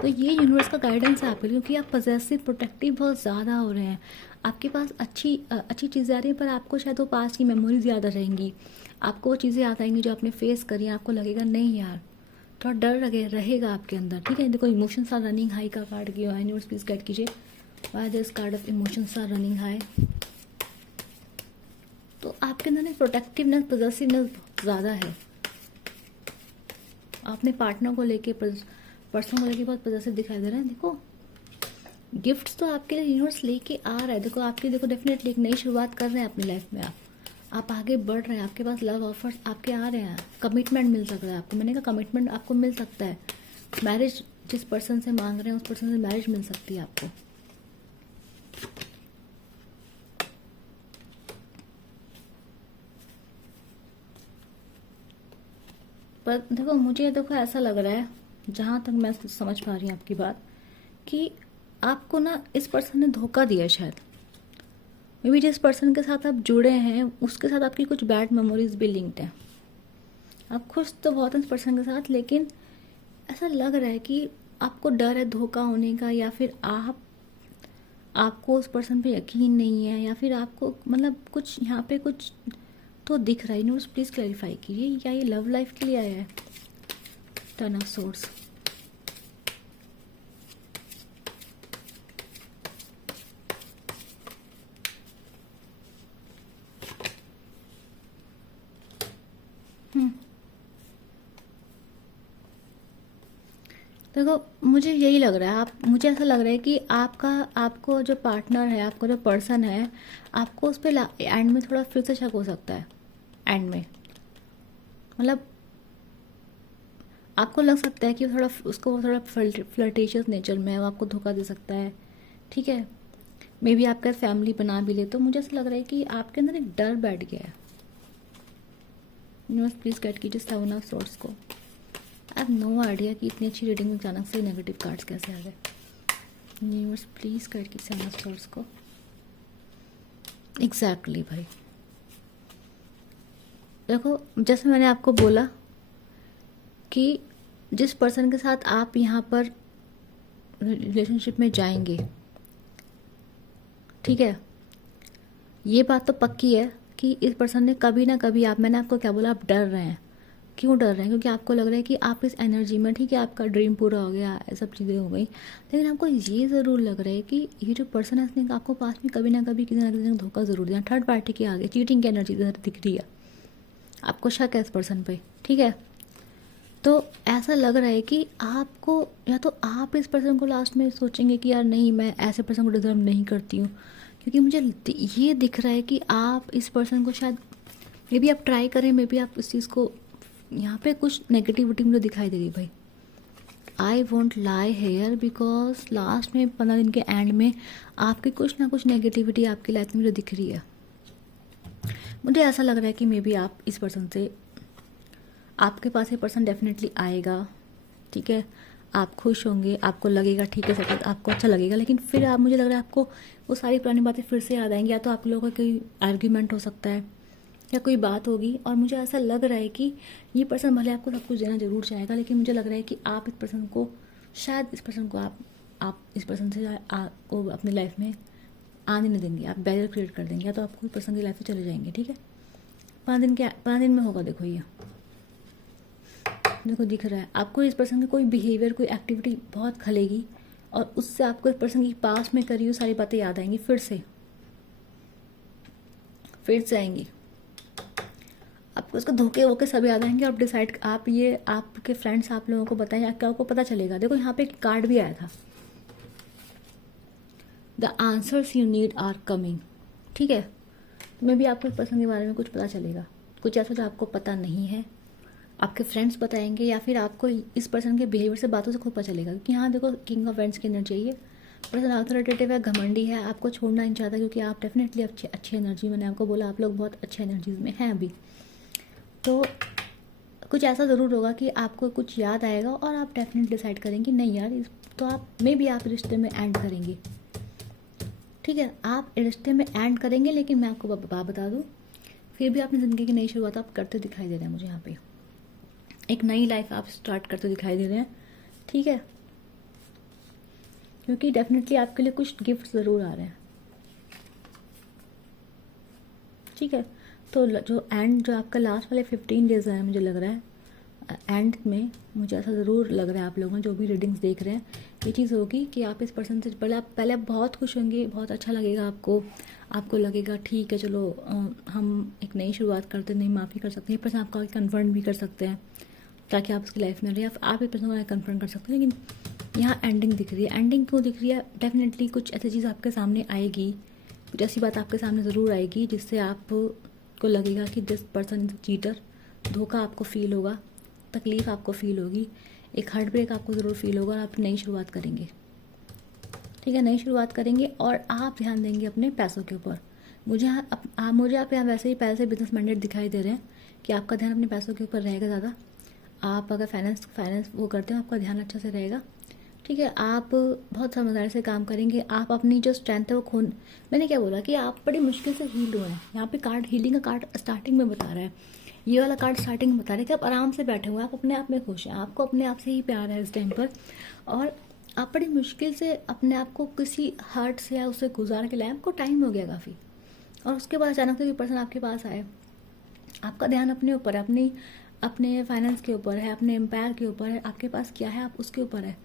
तो ये यूनिवर्स का गाइडेंस है आपके लिए, क्योंकि आप पॉजेसिव प्रोटेक्टिव बहुत ज़्यादा हो रहे हैं, आपके पास अच्छी चीज़ें आ रही हैं, पर आपको शायद वो पास्ट की मेमोरीज याद आ रहेंगी, आपको वो चीज़ें याद आएंगी जो आपने फेस करी हैं, आपको लगेगा नहीं यार, थोड़ा डर रहेगा आपके अंदर, ठीक है। देखो इमोशंस आर रनिंग हाई का कार्ड किया, यूनिवर्स प्लीज गाइड कीजिए why this card of emotions are running high. तो आपके अंदर एक प्रोटेक्टिवनेस, पॉजेसिवनेस ज़्यादा है, आपने पार्टनर को लेके, पर्सन को लेके बहुत पॉजेसिव दिखाई दे रहा है। देखो गिफ्ट्स तो आपके लिए यूनिवर्स लेके आ रहा है, देखो डेफिनेटली एक नई शुरुआत कर रहे हैं अपनी लाइफ में, आप आगे बढ़ रहे हैं, आपके पास लव ऑफर्स आपके आ रहे हैं, कमिटमेंट मिल सकता है आपको, मैंने कहा कमिटमेंट आपको मिल सकता है, मैरिज जिस पर्सन से मांग रहे हैं उस पर्सन से मैरिज मिल सकती है आपको। पर देखो ऐसा लग रहा है, जहाँ तक मैं समझ पा रही हूँ आपकी बात, कि आपको ना इस पर्सन ने धोखा दिया शायद, मे बी जिस पर्सन के साथ आप जुड़े हैं उसके साथ आपकी कुछ बैड मेमोरीज भी लिंक्ड हैं, आप खुश तो बहुत हैं इस पर्सन के साथ, लेकिन ऐसा लग रहा है कि आपको डर है धोखा होने का, या फिर आपको उस पर्सन पे यकीन नहीं है, या फिर आपको मतलब कुछ यहाँ पे कुछ तो दिख रहा है। यूनिवर्स प्लीज़ क्लैरिफाई कीजिए, क्या ये लव लाइफ के लिए आया है? टर्न ऑफ सोर्स, देखो मुझे यही लग रहा है, आप मुझे ऐसा लग रहा है कि आपको जो पार्टनर है, आपको जो पर्सन है, आपको उस पर एंड में थोड़ा फिर से शक हो सकता है। एंड में मतलब आपको लग सकता है कि थोड़ा उसको थोड़ा फ्लर्टेशियस नेचर में है, वो आपको धोखा दे सकता है। ठीक है, मे बी आपका फैमिली बना भी ले, तो मुझे ऐसा लग रहा है कि आपके अंदर एक डर बैठ गया है। यूनिवर्स प्लीज गाइड कीजिए सेवन ऑफ सोर्स को। आई हैव नो आइडिया कि इतनी अच्छी रीडिंग में अचानक से नेगेटिव कार्ड्स कैसे आ गए। यूनिवर्स प्लीज गाइड कीजिए सेवन ऑफ सोर्स को। एग्जैक्टली भाई, देखो जैसे मैंने आपको बोला कि जिस पर्सन के साथ आप यहाँ पर रिलेशनशिप में जाएंगे, ठीक है, ये बात तो पक्की है कि इस पर्सन ने कभी ना कभी मैंने आपको क्या बोला, आप डर रहे हैं। क्यों डर रहे हैं? क्योंकि आपको लग रहा है कि आप इस एनर्जी में, ठीक है, आपका ड्रीम पूरा हो गया, ये सब चीज़ें हो गई, लेकिन आपको ये ज़रूर लग रहा है कि ये जो पर्सन है इसने आपको पास में कभी ना कभी किसी ना किसी ने धोखा ज़रूर दिया। थर्ड पार्टी के आगे चीटिंग की एनर्जी इधर दिख रही है, आपको शक है इस पर्सन पे। ठीक है, तो ऐसा लग रहा है कि आपको, या तो आप इस पर्सन को लास्ट में सोचेंगे कि यार नहीं, मैं ऐसे पर्सन को डिजर्व नहीं करती हूँ, क्योंकि मुझे ये दिख रहा है कि आप इस पर्सन को शायद मे बी आप ट्राई करें, मे बी आप इस चीज़ को, यहाँ पे कुछ नेगेटिविटी मुझे दिखाई दे रही भाई। I won't lie here because last में 15 दिन के एंड में आपकी कुछ ना कुछ नेगेटिविटी आपकी लाइफ में मुझे दिख रही है। मुझे ऐसा लग रहा है कि मे बी आप इस पर्सन से, आपके पास ये पर्सन डेफिनेटली आएगा, ठीक है, आप खुश होंगे, आपको लगेगा ठीक है सब आपको अच्छा लगेगा, लेकिन फिर आप, मुझे लग रहा है आपको वो सारी पुरानी बातें फिर से याद आएंगी, या तो आप लोगों का कोई आर्ग्यूमेंट हो सकता है या कोई बात होगी, और मुझे ऐसा लग रहा है कि ये पर्सन भले आपको सब कुछ देना जरूर चाहेगा, लेकिन मुझे लग रहा है कि आप इस पर्सन को, शायद इस पर्सन को आप इस पर्सन से को अपनी लाइफ में आने नहीं देंगे, आप बैरियर क्रिएट कर देंगे, या तो आप कोई पर्सन की लाइफ से चले जाएंगे। ठीक है, 5 दिन में होगा। देखो ये देखो दिख रहा है आपको इस पर्सन की कोई बिहेवियर, कोई एक्टिविटी बहुत खलेगी, और उससे आपको इस पर्सन की पास में करी हुई सारी बातें याद आएंगी, फिर से आएंगी आपको, उसको धोखे वोके सब याद आएंगे। आप डिसाइड, आप ये आपके फ्रेंड्स आप लोगों को बताएं, क्या आपको पता चलेगा। देखो यहाँ पे एक कार्ड भी आया था, the answers you need are coming. ठीक है, तो मे भी आपको इस पर्सन के बारे में कुछ पता चलेगा, कुछ ऐसा जो आपको पता नहीं है, आपके फ्रेंड्स बताएंगे, या फिर आपको इस पर्सन के बिहेवियर से, बातों से खुद पता चलेगा। क्योंकि यहाँ देखो किंग ऑफ वेंट्स की एनर्जी है, पर्सन अथॉरिटेटिव है, घमंडी है, आपको छोड़ना नहीं चाहता, क्योंकि आप डेफिनेटली अच्छी एनर्जी, मैंने आपको बोला आप लोग बहुत अच्छे एनर्जीज में हैं अभी। तो कुछ ऐसा ज़रूर होगा कि आपको कुछ याद आएगा और आप डेफिनेटली डिसाइड करेंगे नहीं यार तो आप मे भी आप रिश्ते में एंड करेंगे। ठीक है, आप रिश्ते में एंड करेंगे, लेकिन मैं आपको बता दूँ, फिर भी अपनी ज़िंदगी की नई शुरुआत आप करते दिखाई दे रहे हैं मुझे यहाँ पे, एक नई लाइफ आप स्टार्ट करते दिखाई दे रहे हैं। ठीक है, क्योंकि डेफिनेटली आपके लिए कुछ गिफ्ट ज़रूर आ रहे हैं। ठीक है, तो जो आपका लास्ट वाले 15 डेज है, मुझे लग रहा है एंड में, मुझे ऐसा ज़रूर लग रहा है आप लोगों जो भी रीडिंग्स देख रहे हैं, ये चीज़ होगी कि आप इस पर्सन से पहले बहुत खुश होंगे, बहुत अच्छा लगेगा आपको लगेगा ठीक है चलो हम एक नई शुरुआत करते, नई माफ़ी कर सकते हैं। पर्सन आपका कन्फर्म भी कर सकते हैं ताकि आप उसकी लाइफ में रहे, आप इस पर्सन को कन्फर्म कर सकते हैं। लेकिन यहाँ एंडिंग दिख रही है। एंडिंग क्यों दिख रही है? डेफिनेटली कुछ ऐसी चीज़ आपके सामने आएगी, कुछ ऐसी बात आपके सामने ज़रूर आएगी जिससे आपको लगेगा कि दिस पर्सन इज चीटर, धोखा आपको फील होगा, तकलीफ़ आपको फील होगी, एक हार्ट ब्रेक आपको ज़रूर फील होगा, और आप नई शुरुआत करेंगे। ठीक है, नई शुरुआत करेंगे और आप ध्यान देंगे अपने पैसों के ऊपर। मुझे आप यहाँ वैसे ही पहले से बिजनेस माइंडेड दिखाई दे रहे हैं कि आपका ध्यान अपने पैसों के ऊपर रहेगा ज़्यादा। आप अगर फाइनेंस वो करते हो, आपका ध्यान अच्छा से रहेगा। ठीक है, आप बहुत समझदारी से काम करेंगे, आप अपनी जो स्ट्रेंथ है वो मैंने क्या बोला कि आप बड़ी मुश्किल से हील हुए हैं। यहाँ पे कार्ड हीलिंग का कार्ड स्टार्टिंग में बता रहा है, ये वाला कार्ड स्टार्टिंग में बता रहा है कि आप आराम से बैठे हुए हैं, आप अपने आप में खुश हैं, आपको अपने आप से ही प्यार है इस टाइम पर, और आप बड़ी मुश्किल से अपने आप को किसी हर्ट से या उससे गुजार के लाए, आपको टाइम हो गया काफ़ी, और उसके बाद अचानक से कोई पर्सन आपके पास आए, आपका ध्यान अपने ऊपर है, अपने फाइनेंस के ऊपर है, अपने एम्पायर के ऊपर है, आपके पास क्या है आप उसके ऊपर है,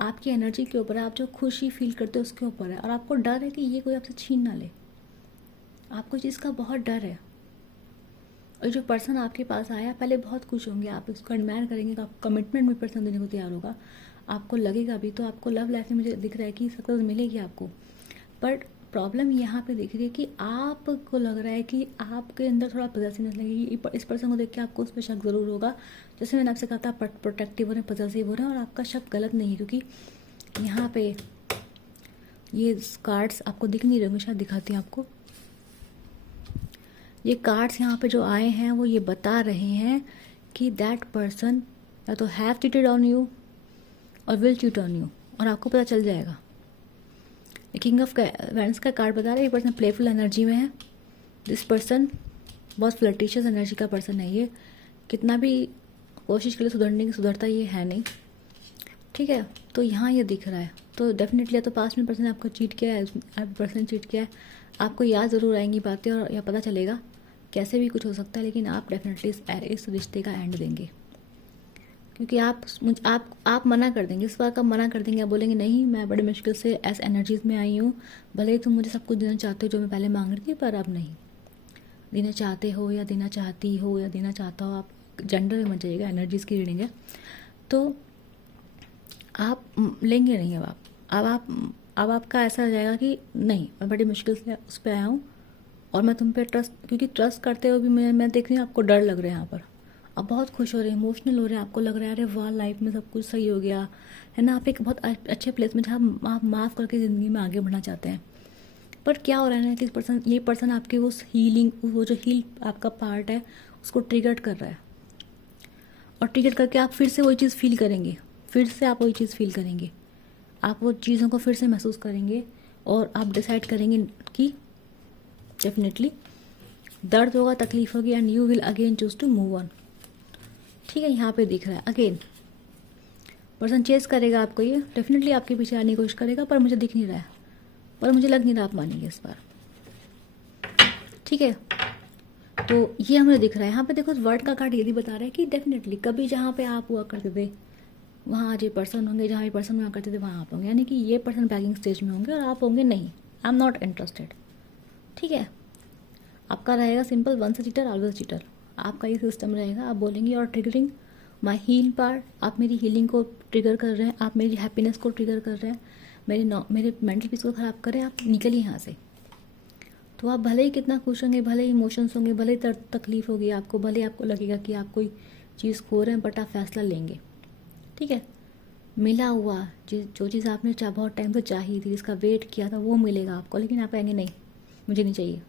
आपकी एनर्जी के ऊपर है, आप जो खुशी फील करते हो उसके ऊपर है, और आपको डर है कि ये कोई आपसे छीन ना ले, आपको चीज़ का बहुत डर है। और जो पर्सन आपके पास आया, पहले बहुत खुश होंगे, आप उसको एडमायर करेंगे, तो आप कमिटमेंट भी पर्सन देने को तैयार होगा, आपको लगेगा भी, तो आपको लव लाइफ में मुझे दिख रहा है कि सक्सेस मिलेगी आपको। बट प्रॉब्लम यहाँ पे दिख रही है कि आपको लग रहा है कि आपके अंदर थोड़ा पॉजेसिवनेस लगेगी, इस पर्सन को देख के आपको उस पर शक ज़रूर होगा। जैसे मैंने आपसे कहा था, प्रोटेक्टिव हो रहे हैं, पॉजेसिव हो रहे हैं, और आपका शक गलत नहीं है, क्योंकि यहाँ पे ये कार्ड्स आपको दिख नहीं रहे, मैं शायद दिखाती हूँ आपको। ये कार्ड्स यहाँ पे जो आए हैं वो ये बता रहे हैं कि दैट पर्सन या तो हैव चीटेड ऑन यू और विल चीट ऑन यू, और आपको पता चल जाएगा। किंग ऑफ वैंड्स का कार्ड बता रहा है ये पर्सन प्लेफुल एनर्जी में है। दिस पर्सन बहुत फ्लर्टिशियस एनर्जी का पर्सन है। ये कितना भी कोशिश के लिए सुधरने की सुधरता ये है नहीं, ठीक है। तो यहाँ ये दिख रहा है, तो डेफिनेटली या तो पास्ट में पर्सन ने आपको चीट किया है, पर्सन चीट किया है, आपको याद ज़रूर आएंगी बातें और या पता चलेगा, कैसे भी कुछ हो सकता है, लेकिन आप डेफिनेटली इस रिश्ते का एंड देंगे, क्योंकि आप मना कर देंगे, इस बार का मना कर देंगे। आप बोलेंगे नहीं, मैं बड़ी मुश्किल से ऐसे एनर्जीज में आई हूँ, भले ही तुम मुझे सब कुछ देना चाहते हो जो मैं पहले मांग रही थी, पर अब नहीं देना चाहते हो, या देना चाहती हो, या देना चाहता हो, आप जेंडर में मत जाइएगा, एनर्जीज की रीडिंग है, तो आप लेंगे नहीं। अब आपका ऐसा हो जाएगा कि नहीं, मैं बड़ी मुश्किल से उस पर आया हूँ और मैं तुम पे ट्रस्ट, क्योंकि ट्रस्ट करते हुए भी मैं देख रही हूँ आपको डर लग रहा है यहाँ पर। आप बहुत खुश हो रहे हैं, इमोशनल हो रहे हैं, आपको लग रहा है अरे वाह लाइफ में सब कुछ सही हो गया है ना। आप एक बहुत अच्छे प्लेस में जहाँ आप माफ़ करके ज़िंदगी में आगे बढ़ना चाहते हैं। पर क्या हो रहा है ना कि ये पर्सन आपकी उस हीलिंग, वो जो हील आपका पार्ट है उसको ट्रिगर कर रहा है, और ट्रिगर करके आप फिर से वही चीज़ फील करेंगे, आप वो चीज़ों को फिर से महसूस करेंगे, और आप डिसाइड करेंगे कि डेफिनेटली दर्द होगा, तकलीफ होगी, and you will again choose to move on, ठीक है। यहाँ पे दिख रहा है अगेन पर्सन चेस करेगा आपको, ये डेफिनेटली आपके पीछे आने की कोशिश करेगा, पर मुझे दिख नहीं रहा है, पर मुझे लग नहीं रहा आप मानेंगे इस बार, ठीक है। तो ये हमें दिख रहा है यहाँ पे। देखो वर्ड का कार्ड ये भी बता रहा है कि डेफिनेटली कभी जहाँ पे आप हुआ करते थे वहाँ आज ये पर्सन होंगे, जहाँ ये पर्सन हुआ करते थे वहाँ आप होंगे, यानी कि ये पर्सन बैकिंग स्टेज में होंगे और आप होंगे नहीं, आई एम नॉट इंटरेस्टेड, ठीक है। आपका रहेगा simple, once a cheater always cheater, आपका ये सिस्टम रहेगा। आप बोलेंगे और ट्रिगरिंग माई हील पार्ट, आप मेरी हीलिंग को ट्रिगर कर रहे हैं, आप मेरी हैप्पीनेस को ट्रिगर कर रहे हैं, मेरे मेंटल पीस को ख़राब कर रहे हैं, आप निकलिए यहाँ से। तो आप भले ही कितना खुश होंगे, भले ही इमोशंस होंगे, भले ही तकलीफ होगी आपको, भले ही आपको लगेगा कि आप कोई चीज़ खो रहे हैं, बट आप फैसला लेंगे, ठीक है। मिला हुआ जो चीज़ आपने बहुत टाइम से चाहिए थी, जिसका वेट किया था, वो मिलेगा आपको, लेकिन आप कहेंगे नहीं मुझे नहीं चाहिए।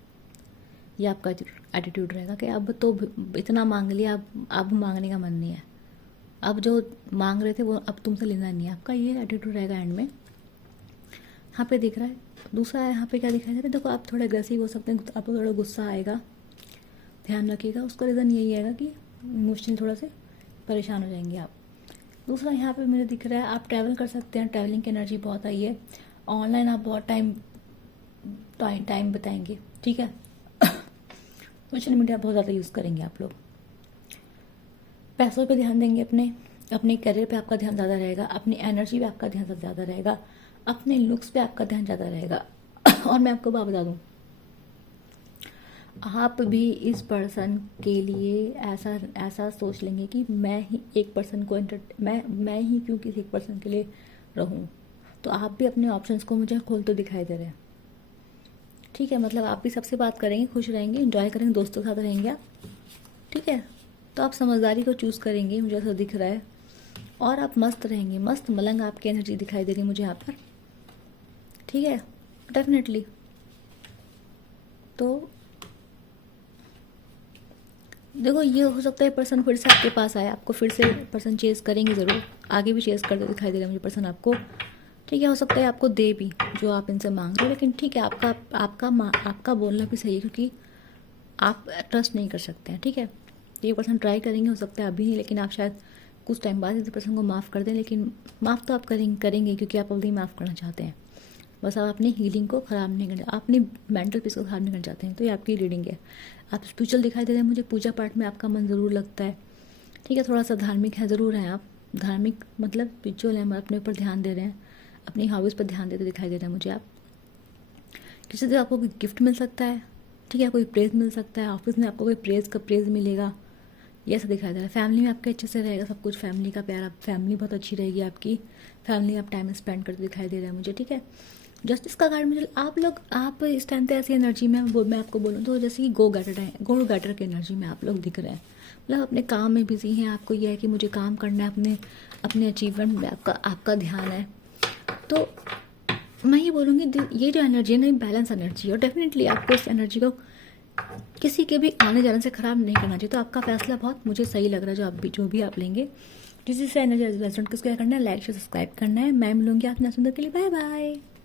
ये आपका एटीट्यूड रहेगा कि अब तो इतना मांग लिया, अब मांगने का मन नहीं है, अब जो मांग रहे थे वो अब तुमसे लेना नहीं है, आपका ये एटीट्यूड रहेगा एंड में। यहाँ पे दिख रहा है। दूसरा है यहाँ पे क्या दिखाई दे रहा है, देखो आप थोड़े अग्रेसिव हो सकते हैं, आपको थोड़ा गुस्सा आएगा, ध्यान रखिएगा। उसका रीज़न यही आएगा कि इमोशनली थोड़ा से परेशान हो जाएंगे आप। दूसरा यहाँ पे मुझे दिख रहा है आप ट्रैवल कर सकते हैं, ट्रैवलिंग की एनर्जी बहुत आई है। ऑनलाइन आप बहुत टाइम बताएंगे, ठीक है। सोशल मीडिया बहुत ज़्यादा यूज़ करेंगे आप लोग। पैसों पे ध्यान देंगे, अपने करियर पे आपका ध्यान ज़्यादा रहेगा, अपनी एनर्जी पे आपका ध्यान ज़्यादा रहेगा, अपने लुक्स पे आपका ध्यान ज़्यादा रहेगा। और मैं आपको बात बता दूँ, आप भी इस पर्सन के लिए ऐसा सोच लेंगे कि मैं ही एक पर्सन को मैं ही क्यों किसी एक पर्सन के लिए रहूं। तो आप भी अपने ऑप्शंस को मुझे खोलते दिखाई दे रहे हैं, ठीक है। मतलब आप भी सबसे बात करेंगे, खुश रहेंगे, एंजॉय करेंगे, दोस्तों के साथ रहेंगे आप, ठीक है। तो आप समझदारी को चूज़ करेंगे, मुझे ऐसा दिख रहा है, और आप मस्त रहेंगे, मस्त मलंग आपकी एनर्जी दिखाई दे रही है मुझे यहाँ पर, ठीक है, डेफिनेटली। तो देखो ये हो सकता है पर्सन फिर से आपके पास आए, आपको फिर से पर्सन चेस करेंगे ज़रूर, आगे भी चेस करते दिखाई दे रहा है मुझे पर्सन आपको, ठीक है। हो सकता है आपको दे भी जो आप इनसे मांग रहे हो, लेकिन ठीक है, आपका बोलना भी सही है, क्योंकि आप ट्रस्ट नहीं कर सकते हैं, ठीक है। ये पर्सन ट्राई करेंगे, हो सकता है अभी नहीं, लेकिन आप शायद कुछ टाइम बाद इस पर्सन को माफ़ कर दें, लेकिन माफ़ तो आप करेंगे क्योंकि आप अभी माफ़ करना चाहते हैं। बस आप अपनी हीलिंग को ख़राब नहीं करना, अपनी मेंटल पीस को ख़राब नहीं करना चाहते हैं। तो ये आपकी रीडिंग है। आप स्पिरिचुअल दिखाई दे रहे हैं मुझे, पूजा पाठ में आपका मन ज़रूर लगता है, ठीक है। थोड़ा सा धार्मिक है ज़रूर हैं आप, धार्मिक मतलब स्पिरिचुअल है, अपने ऊपर ध्यान दे रहे हैं, अपनी हॉबीज़ पर ध्यान देते दिखाई दे रहे हैं मुझे आप। किसी से आपको कोई गिफ्ट मिल सकता है, ठीक है, कोई प्रेज़ मिल सकता है, ऑफिस में आपको कोई प्रेज़ मिलेगा, ये ऐसा दिखाई दे रहा है। फैमिली में आपके अच्छे से रहेगा सब कुछ, फैमिली का प्यार, आप फैमिली बहुत अच्छी रहेगी आपकी, फैमिली आप टाइम स्पेंड करते दिखाई दे रहा है मुझे, ठीक है। जस्टिस का कार्ड मुझे, आप इस टाइम पे ऐसी एनर्जी में मैं आपको बोलूँ तो जैसे कि गो गैटर की एनर्जी में आप लोग दिख रहे हैं। मतलब अपने काम में बिजी हैं, आपको यह है कि मुझे काम करना है, अपने अपने अचीवमेंट में आपका ध्यान है। तो मैं ये बोलूँगी ये जो एनर्जी है ना, बैलेंस एनर्जी है, और डेफिनेटली आपको इस एनर्जी को किसी के भी आने जाने से ख़राब नहीं करना चाहिए। तो आपका फैसला बहुत मुझे सही लग रहा है, जो भी आप लेंगे। जिससे एनर्जी रेजोनेट किसको करना है, लाइक शेयर सब्सक्राइब करना है। मैं मिलूंगी आप सुनने के लिए, बाय बाय।